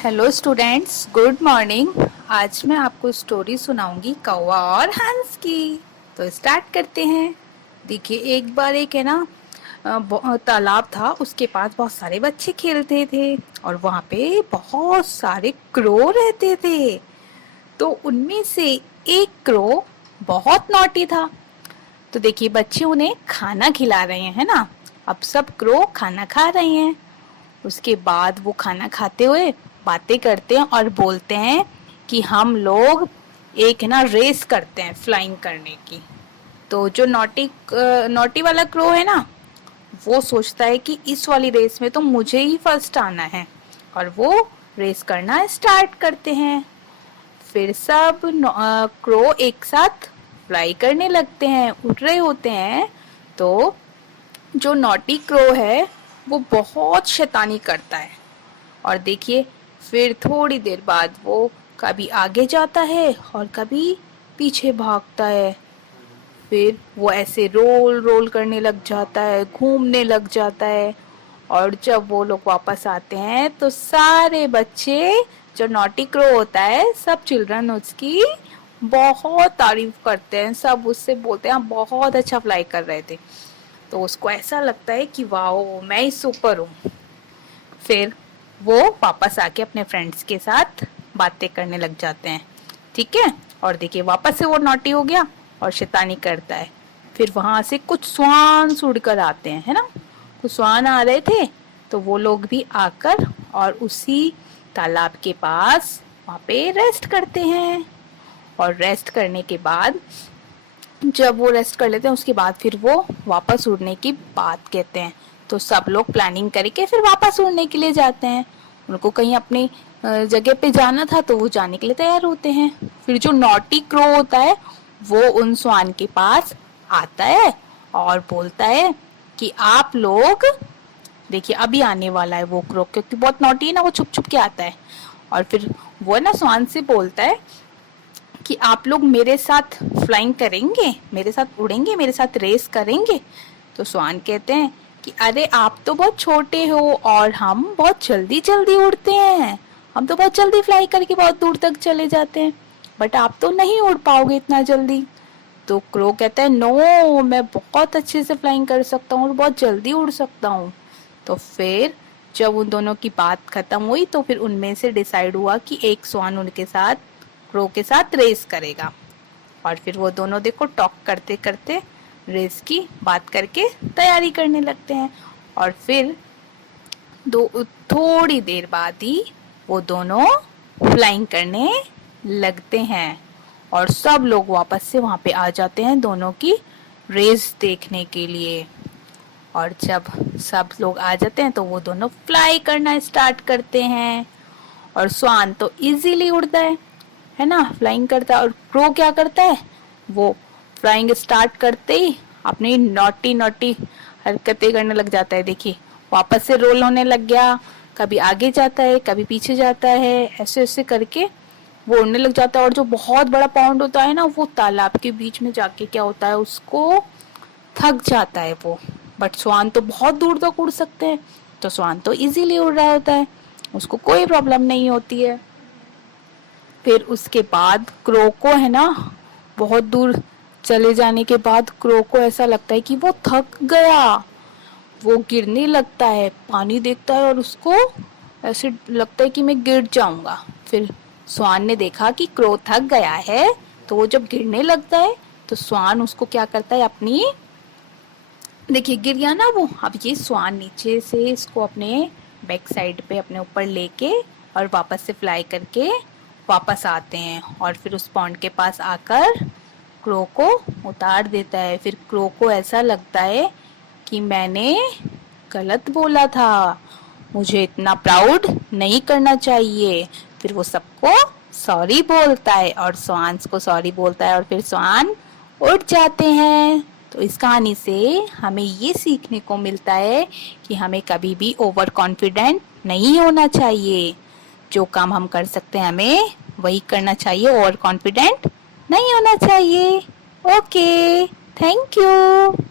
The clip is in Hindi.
Hello students, good morning. आज मैं आपको स्टोरी सुनाऊंगी कौवा और हंस की। तो स्टार्ट करते हैं। देखिए, एक बार एक है ना तालाब था। उसके पास बहुत सारे बच्चे खेलते थे और वहाँ पे बहुत सारे क्रो रहते थे। तो उनमें से एक क्रो बहुत नॉटी था। तो देखिए, बच्चे उन्हें खाना खिला रहे हैं, है ना। अब सब क्रो खाना खा रहे हैं। उसके बाद वो खाना खाते हुए बातें करते हैं और बोलते हैं कि हम लोग एक है ना रेस करते हैं फ्लाइंग करने की। तो जो नॉटी नॉटी वाला क्रो है ना, वो सोचता है कि इस वाली रेस में तो मुझे ही फर्स्ट आना है, और वो रेस करना स्टार्ट करते हैं। फिर सब क्रो एक साथ फ्लाई करने लगते हैं, उड़ रहे होते हैं। तो जो नॉटी क्रो है वो बहुत शैतानी करता है। और देखिए, फिर थोड़ी देर बाद वो कभी आगे जाता है और कभी पीछे भागता है। फिर वो ऐसे रोल रोल करने लग जाता है, घूमने लग जाता है। और जब वो लोग वापस आते हैं तो सारे बच्चे, जो नॉटी क्रो होता है, सब चिल्ड्रन उसकी बहुत तारीफ करते हैं। सब उससे बोलते हैं आप बहुत अच्छा फ्लाई कर रहे थे। तो उसको ऐसा लगता है कि वाओ, मैं ही सुपर हूँ। फिर वो वापस आके अपने फ्रेंड्स के साथ बातें करने लग जाते हैं। ठीक है। और देखिए, वापस से वो नॉटी हो गया और शैतानी करता है। फिर वहां से कुछ स्वान उड़कर आते हैं, है ना। कुछ स्वान आ रहे थे, तो वो लोग भी आकर और उसी तालाब के पास वहाँ पे रेस्ट करते हैं। और रेस्ट करने के बाद, जब वो रेस्ट कर लेते हैं, उसके बाद फिर वो वापस उड़ने की बात कहते हैं। तो सब लोग प्लानिंग करके फिर वापस उड़ने के लिए जाते हैं। उनको कहीं अपनी जगह पे जाना था, तो वो जाने के लिए तैयार होते हैं। फिर जो नॉटी क्रो होता है, वो उन स्वान के पास आता है और बोलता है कि आप लोग देखिए, अभी आने वाला है वो क्रो, क्योंकि बहुत नॉटी है ना, वो छुप छुप के आता है। और फिर वो ना स्वान से बोलता है कि आप लोग मेरे साथ फ्लाइंग करेंगे, मेरे साथ उड़ेंगे, मेरे साथ रेस करेंगे। तो स्वान कहते हैं कि अरे, आप तो बहुत छोटे हो और हम बहुत जल्दी जल्दी उड़ते हैं। हम तो बहुत जल्दी फ्लाई करके बहुत दूर तक चले जाते हैं, बट आप तो नहीं उड़ पाओगे इतना जल्दी। तो क्रो कहता है नो, मैं बहुत अच्छे से फ्लाइंग कर सकता हूँ और बहुत जल्दी उड़ सकता हूँ। तो फिर जब उन दोनों की बात खत्म हुई, तो फिर उनमें से डिसाइड हुआ कि एक स्वान उनके साथ, क्रो के साथ रेस करेगा। और फिर वो दोनों देखो टॉक करते करते रेस की बात करके तैयारी करने लगते हैं। और फिर थोड़ी देर बाद ही वो दोनों फ्लाइंग करने लगते हैं। और सब लोग वापस से वहां पे आ जाते हैं दोनों की रेस देखने के लिए। और जब सब लोग आ जाते हैं तो वो दोनों फ्लाई करना स्टार्ट करते हैं। और स्वान तो इजीली उड़ता है ना, फ्लाइंग करता है। और क्रो क्या करता है, वो फ्लाइंग स्टार्ट करते ही अपनी नॉटी नॉटी हरकतें करने लग जाता है। देखिए, वापस से रोल होने लग गया, कभी आगे जाता है, कभी पीछे जाता है, ऐसे ऐसे करके वो उड़ने लग जाता है। और जो बहुत बड़ा पाउंड होता है ना, वो तालाब के बीच में जाके क्या होता है, उसको थक जाता है वो। बट स्वान तो बहुत दूर तक उड़ सकते हैं, तो स्वान तो इजीली उड़ रहा होता है, उसको कोई प्रॉब्लम नहीं होती है। फिर उसके बाद क्रो को है ना, बहुत दूर चले जाने के बाद क्रो को ऐसा लगता है कि वो थक गया। वो गिरने लगता है, पानी देखता है और उसको ऐसे लगता है कि मैं गिर जाऊंगा। फिर स्वान ने देखा कि क्रो थक गया है, तो वो जब गिरने लगता है तो स्वान उसको क्या करता है, अपनी, देखिए गिर गया ना वो, अब ये स्वान नीचे से इसको अपने बैक साइड पे अपने ऊपर लेके और वापस से फ्लाई करके वापस आते हैं। और फिर उस पॉन्ड के पास आकर क्रो को उतार देता है। फिर क्रो को ऐसा लगता है कि मैंने गलत बोला था, मुझे इतना प्राउड नहीं करना चाहिए। फिर वो सबको सॉरी बोलता है और स्वान्स को सॉरी बोलता है, और फिर स्वान उड़ जाते हैं। तो इस कहानी से हमें ये सीखने को मिलता है कि हमें कभी भी ओवर कॉन्फिडेंट नहीं होना चाहिए। जो काम हम कर सकते हैं हमें वही करना चाहिए, ओवर कॉन्फिडेंट नहीं होना चाहिए। Okay, thank you.